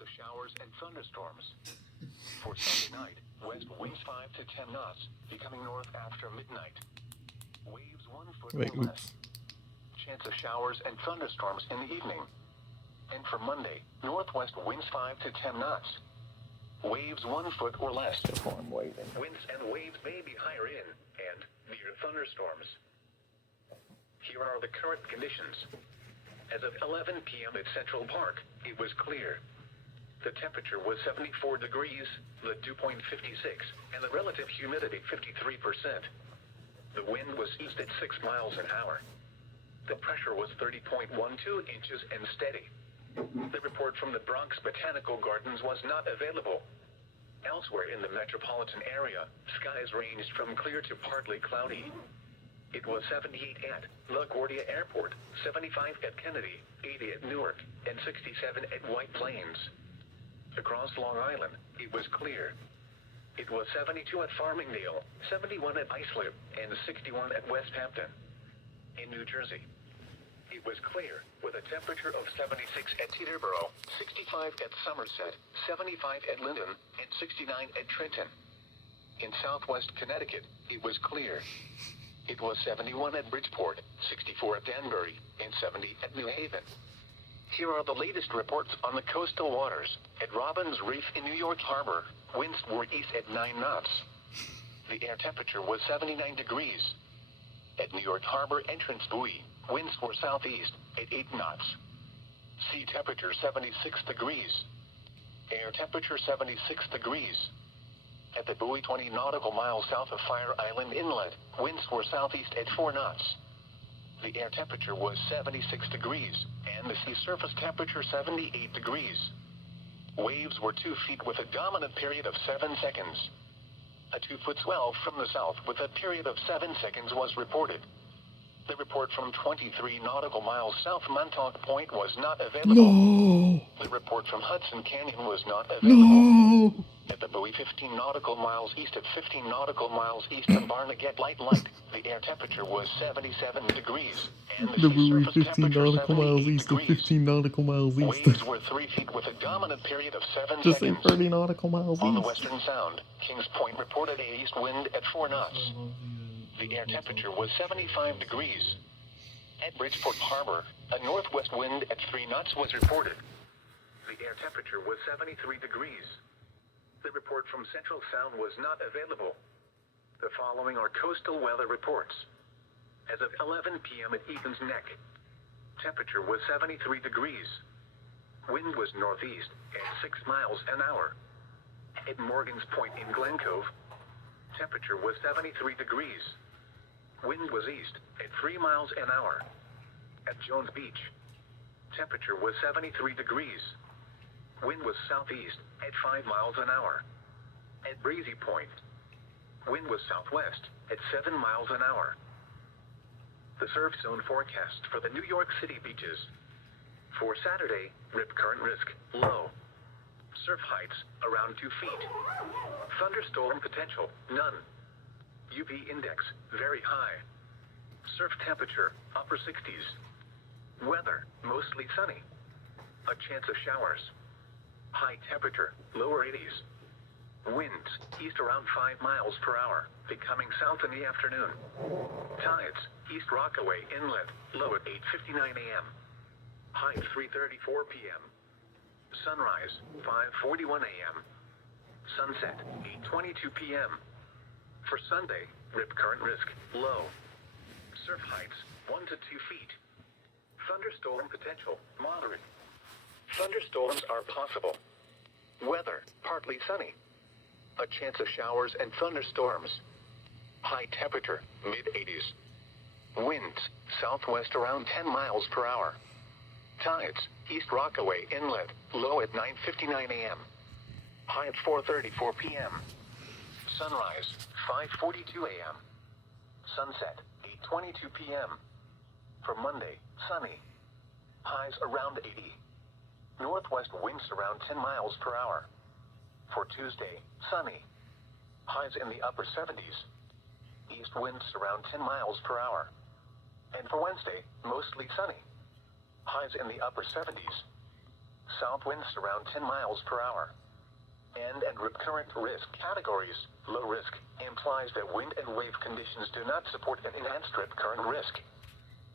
of showers and thunderstorms. For Sunday night, west winds 5 to 10 knots, becoming north after midnight. Waves 1 foot or less. Chance of showers and thunderstorms in the evening. And for Monday, northwest winds 5 to 10 knots. Waves 1 foot or less. Winds and waves may be higher in and near thunderstorms. Here are the current conditions. As of 11 p.m. at Central Park, it was clear. The temperature was 74 degrees, the dew point 56, and the relative humidity 53%. The wind was east at 6 miles an hour. The pressure was 30.12 inches and steady. The report from the Bronx Botanical Gardens was not available. Elsewhere in the metropolitan area, skies ranged from clear to partly cloudy. It was 78 at LaGuardia Airport, 75 at Kennedy, 80 at Newark, and 67 at White Plains. Across Long Island, it was clear. It was 72 at Farmingdale, 71 at Iselin, and 61 at West Hampton. In New Jersey, it was clear, with a temperature of 76 at Teterboro, 65 at Somerset, 75 at Linden, and 69 at Trenton. In southwest Connecticut, it was clear. It was 71 at Bridgeport, 64 at Danbury, and 70 at New Haven. Here are the latest reports on the coastal waters. At Robbins Reef in New York Harbor, winds were east at 9 knots. The air temperature was 79 degrees. At New York Harbor Entrance Buoy, winds were southeast at 8 knots. Sea temperature 76 degrees. Air temperature 76 degrees. At the buoy 20 nautical miles south of Fire Island Inlet, winds were southeast at 4 knots. The air temperature was 76 degrees, and the sea surface temperature 78 degrees. Waves were 2 feet with a dominant period of 7 seconds. A 2-foot swell from the south with a period of 7 seconds was reported. The report from 23 nautical miles south Montauk Point was not available. No. The report from Hudson Canyon was not available. No. At the buoy 15 nautical miles east of 15 nautical miles east of Barnegat Light, the air temperature was 77 degrees, and The sea buoy surface 15 temperature nautical miles 78 east of degrees. 15 nautical miles east. Waves were 3 feet with a dominant period of 7 Just say seconds. 30 nautical miles On the east. western sound, Kings Point reported a east wind at 4 knots. The air temperature was 75 degrees. At Bridgeport Harbor, a northwest wind at 3 knots was reported. The air temperature was 73 degrees. The report from Central Sound was not available. The following are coastal weather reports. As of 11 p.m. at Egan's Neck, temperature was 73 degrees. Wind was northeast at 6 miles an hour. At Morgan's Point in Glen Cove, temperature was 73 degrees. Wind was east at 3 miles an hour. At Jones Beach, temperature was 73 degrees. Wind was southeast at 5 miles an hour. At Breezy Point, wind was southwest at 7 miles an hour. The surf zone forecast for the New York City beaches. For Saturday, rip current risk, low. Surf heights, around 2 feet. Thunderstorm potential, none. UV index, very high. Surf temperature, upper 60s. Weather, mostly sunny. A chance of showers. High temperature, lower 80s. Winds, east around 5 miles per hour, becoming south in the afternoon. Tides, East Rockaway Inlet, low at 8:59 a.m. High 3:34 p.m. Sunrise, 5:41 a.m. Sunset, 8:22 p.m. For Sunday, rip current risk, low. Surf heights, 1 to 2 feet. Thunderstorm potential, moderate. Thunderstorms are possible. Weather, partly sunny. A chance of showers and thunderstorms. High temperature, mid-80s. Winds, southwest around 10 miles per hour. Tides, East Rockaway Inlet, low at 9:59 a.m. High at 4:34 p.m. Sunrise, 5:42 a.m. Sunset, 8:22 p.m. For Monday, sunny. Highs around 80. Northwest winds around 10 miles per hour. For Tuesday, sunny. Highs in the upper 70s. East winds around 10 miles per hour. And for Wednesday, mostly sunny. Highs in the upper 70s. south winds around 10 miles per hour. And rip current risk categories. Low risk implies that wind and wave conditions do not support an enhanced rip current risk.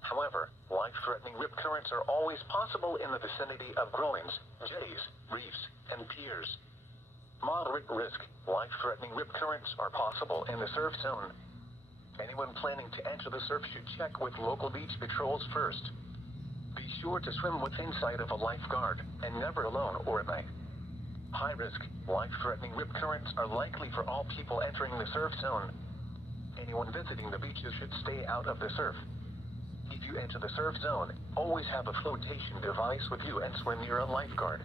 However, life-threatening rip currents are always possible in the vicinity of groins, jetties, reefs, and piers. Moderate risk, life-threatening rip currents are possible in the surf zone. Anyone planning to enter the surf should check with local beach patrols first. Be sure to swim within sight of a lifeguard, and never alone or at night. High risk, life-threatening rip currents are likely for all people entering the surf zone. Anyone visiting the beaches should stay out of the surf. If you enter the surf zone, always have a flotation device with you and swim near a lifeguard.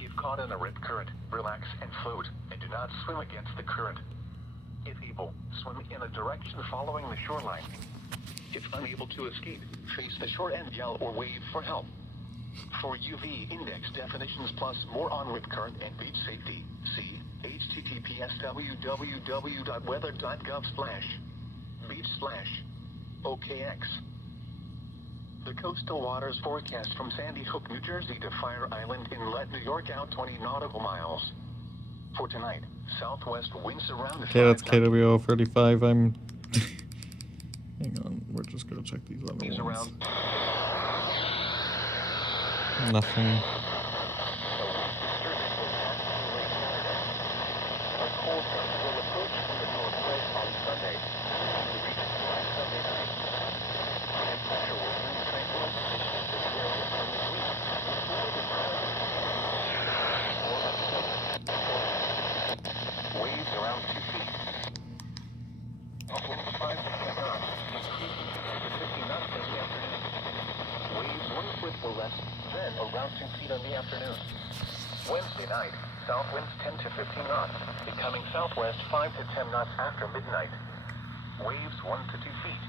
If caught in a rip current, relax and float, and do not swim against the current. If able, swim in a direction following the shoreline. If unable to escape, face the shore and yell or wave for help. For UV index definitions plus more on rip current and beach safety, see https://www.weather.gov/beach/OKX. The coastal waters forecast from Sandy Hook, New Jersey to Fire Island Inlet, New York out 20 nautical miles. For tonight, southwest winds around the Okay, that's KWO35. I'm... Hang on, we're just gonna check these other ones. Around. Nothing. Waves around 2 feet. Upwind 5 to 10 knots, increasing to 50 knots in the afternoon. Waves 1 foot or less, then around 2 feet in the afternoon. Wednesday night, south winds 10 to 15 knots, becoming southwest 5 to 10 knots after midnight. Waves 1 to 2 feet.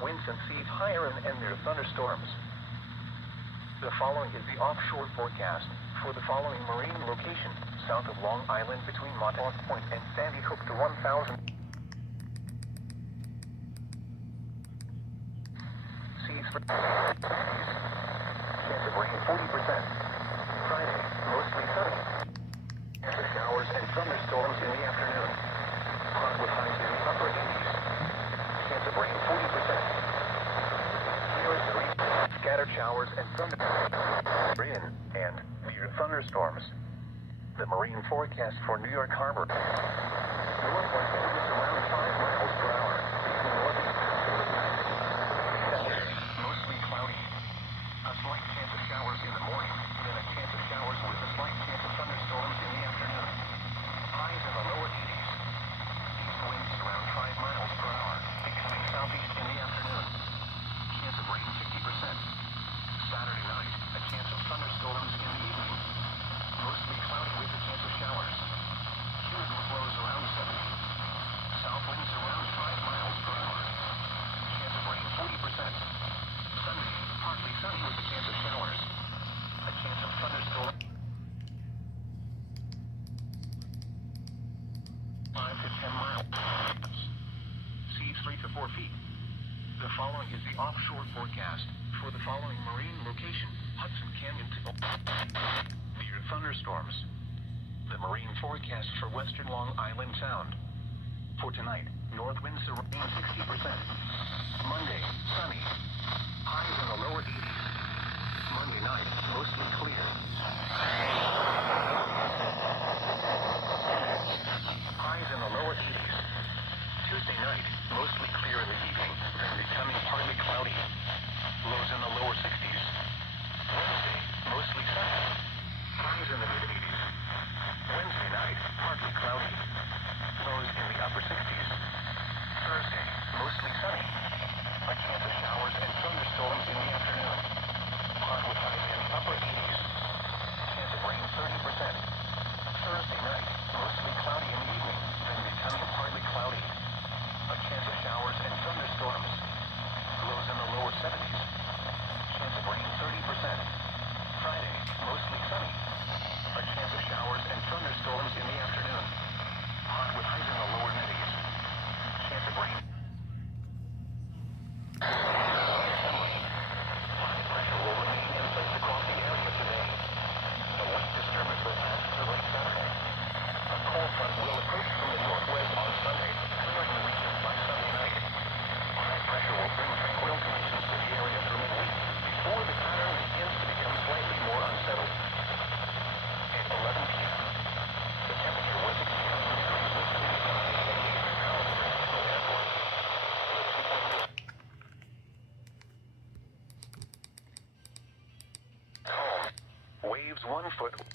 Winds and seas higher and near thunderstorms. The following is the offshore forecast for the following marine location, south of Long Island between Montauk Point and Sandy Hook to 1,000. Seas for chance of rain 40%. Friday, mostly sunny. Chance of showers and thunderstorms in the afternoon. Hot with highs in the upper 80s. Chance of rain 40%. Nearest reef, scattered showers and thunderstorms in and near thunderstorms. The marine forecast for New York Harbor. Northwest winds around 5 miles per hour. Northeast. Saturday, mostly cloudy. A slight chance of showers in the morning, then a chance of showers with a slight chance of thunderstorms in the afternoon. Highs in the lower 80s. East winds around 5 miles per hour, becoming southeast in the afternoon. Chance of rain 50%. Saturday night, a chance of thunderstorms in the evening. Mostly cloudy with a chance of showers. Humid flows around 70. South winds around 5 miles per hour. Chance of rain 40%. Sunday, partly sunny with a chance of showers. A chance of thunderstorms. 5 to 10 miles. Seas 3 to 4 feet. The following is the offshore forecast for the following marine location, Hudson Canyon to near thunderstorms. The marine forecast for western Long Island Sound. For tonight, north winds around 60%. Monday, sunny. Highs in the lower 80s. Monday night, mostly clear. Highs in the lower 80s. Tuesday night, mostly clear in the evening, then becoming partly cloudy. Lows in the lower 60s. Wednesday, mostly sunny. Highs in the mid-80s. Wednesday night, partly cloudy. Lows in the upper 60s. Thursday, mostly sunny. A chance of showers and thunderstorms in the afternoon. Hot with highs in the upper 80s. 1 foot